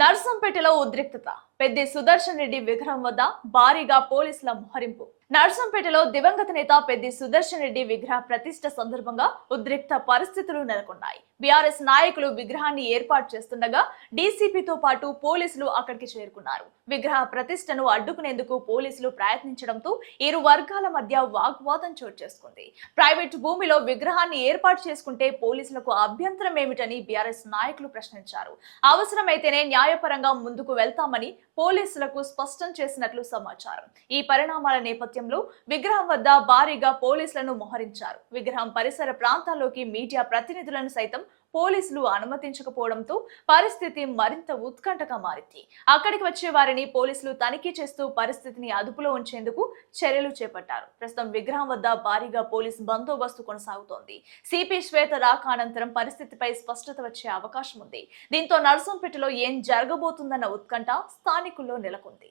నర్సంపేటలో ఉద్రిక్తత. పెద్ది సుదర్శన్ రెడ్డి విగ్రహం వద్ద భారీగా పోలీసుల మోహరింపు. నర్సంపేటలో దివంగత నేత పెద్ది సుదర్శన్ రెడ్డి విగ్రహ ప్రతిష్ఠ సందర్భంగా ఉద్రిక్త పరిస్థితులు నెలకొన్నాయి. బీఆర్ఎస్ నాయకులు విగ్రహాన్ని ఏర్పాటు చేస్తుండగా డీసీపీతో పాటు పోలీసులు అక్కడికి చేరుకున్నారు. విగ్రహ ప్రతిష్టను అడ్డుకునేందుకు పోలీసులు ప్రయత్నించడంతో ఇరు వర్గాల మధ్య వాగ్వాదం చోటు చేసుకుంది. ప్రైవేటు భూమిలో విగ్రహాన్ని ఏర్పాటు చేసుకుంటే పోలీసులకు అభ్యంతరం ఏమిటని బీఆర్ఎస్ నాయకులు ప్రశ్నించారు. అవసరమైతేనే న్యాయపరంగా ముందుకు వెళ్తామని పోలీసులకు స్పష్టం చేసినట్లు సమాచారం. ఈ పరిణామాల నేపథ్యంలో విగ్రహం వద్ద భారీగా పోలీసులను మోహరించారు. విగ్రహం పరిసర ప్రాంతాల్లోకి మీడియా ప్రతినిధులను సైతం పోలీసులు అనుమతించకపోవడంతో పరిస్థితి మరింత ఉత్కంఠగా మారింది. అక్కడికి వచ్చే వారిని పోలీసులు తనిఖీ చేస్తూ పరిస్థితిని అదుపులో ఉంచేందుకు చర్యలు చేపట్టారు. ప్రస్తుతం విగ్రహం వద్ద భారీగా పోలీసు బందోబస్తు కొనసాగుతోంది. సిపి శ్వేత రాక అనంతరం పరిస్థితిపై స్పష్టత వచ్చే అవకాశం ఉంది. దీంతో నర్సంపేటలో ఏం జరగబోతుందన్న ఉత్కంఠ స్థానికుల్లో నెలకొంది.